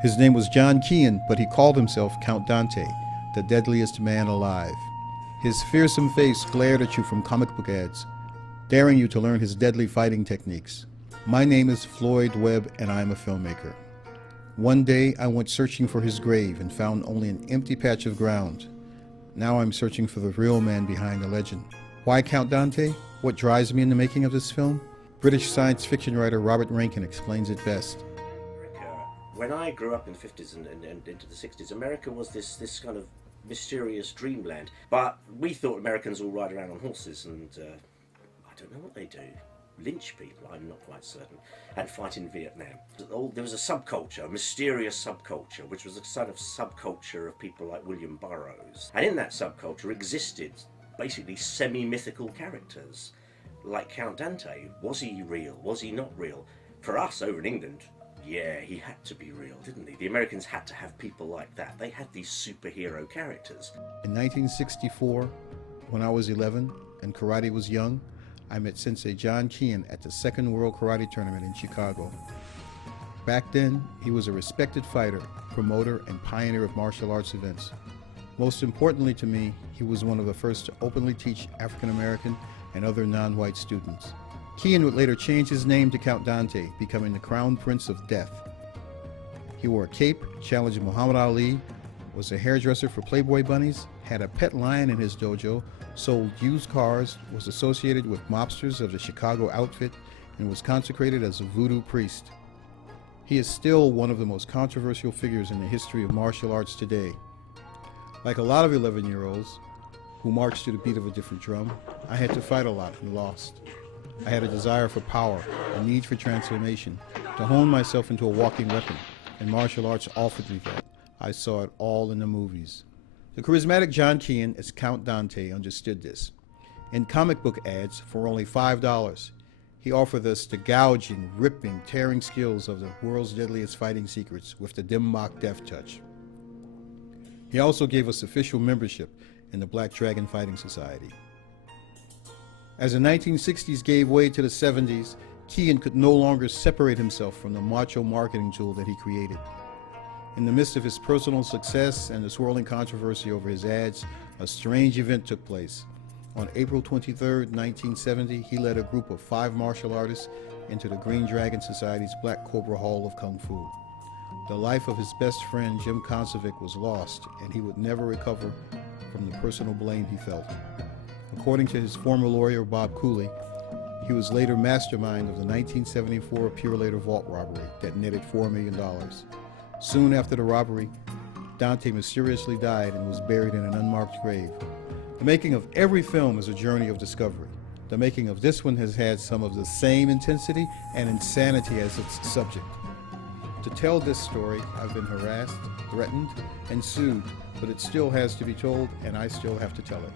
His name was John Keane, but he called himself Count Dante, the deadliest man alive. His fearsome face glared at you from comic book ads, daring you to learn his deadly fighting techniques. My name is Floyd Webb, and I'm a filmmaker. One day, I went searching for his grave and found only an empty patch of ground. Now I'm searching for the real man behind the legend. Why Count Dante? What drives me in the making of this film? British science fiction writer Robert Rankin explains it best. When I grew up in the 50s and into the 60s, America was this kind of mysterious dreamland. But we thought Americans all ride around on horses and I don't know what they do. Lynch people, I'm not quite certain, and fight in Vietnam. There was a subculture, a mysterious subculture, which was a sort of subculture of people like William Burroughs. And in that subculture existed basically semi-mythical characters, like Count Dante. Was he real? Was he not real? For us over in England, yeah, he had to be real, didn't he? The Americans had to have people like that. They had these superhero characters. In 1964, when I was 11 and karate was young, I met Sensei John Keane at the Second World Karate Tournament in Chicago. Back then, he was a respected fighter, promoter, and pioneer of martial arts events. Most importantly to me, he was one of the first to openly teach African American and other non-white students. Keane would later change his name to Count Dante, becoming the Crown Prince of Death. He wore a cape, challenged Muhammad Ali, was a hairdresser for Playboy bunnies, had a pet lion in his dojo, sold used cars, was associated with mobsters of the Chicago outfit, and was consecrated as a voodoo priest. He is still one of the most controversial figures in the history of martial arts today. Like a lot of 11-year-olds who march to the beat of a different drum, I had to fight a lot and lost. I had a desire for power, a need for transformation, to hone myself into a walking weapon, and martial arts offered me that. I saw it all in the movies. The charismatic John Keane as Count Dante understood this. In comic book ads, for only $5, he offered us the gouging, ripping, tearing skills of the world's deadliest fighting secrets with the dim mock death touch. He also gave us official membership in the Black Dragon Fighting Society. As the 1960s gave way to the 70s, Keane could no longer separate himself from the macho marketing tool that he created. In the midst of his personal success and the swirling controversy over his ads, a strange event took place. On April 23, 1970, he led a group of 5 martial artists into the Green Dragon Society's Black Cobra Hall of Kung Fu. The life of his best friend, Jim Konsovic, was lost, and he would never recover from the personal blame he felt. According to his former lawyer, Bob Cooley, he was later mastermind of the 1974 Purelator vault robbery that netted $4 million. Soon after the robbery, Dante mysteriously died and was buried in an unmarked grave. The making of every film is a journey of discovery. The making of this one has had some of the same intensity and insanity as its subject. To tell this story, I've been harassed, threatened, and sued, but it still has to be told, and I still have to tell it.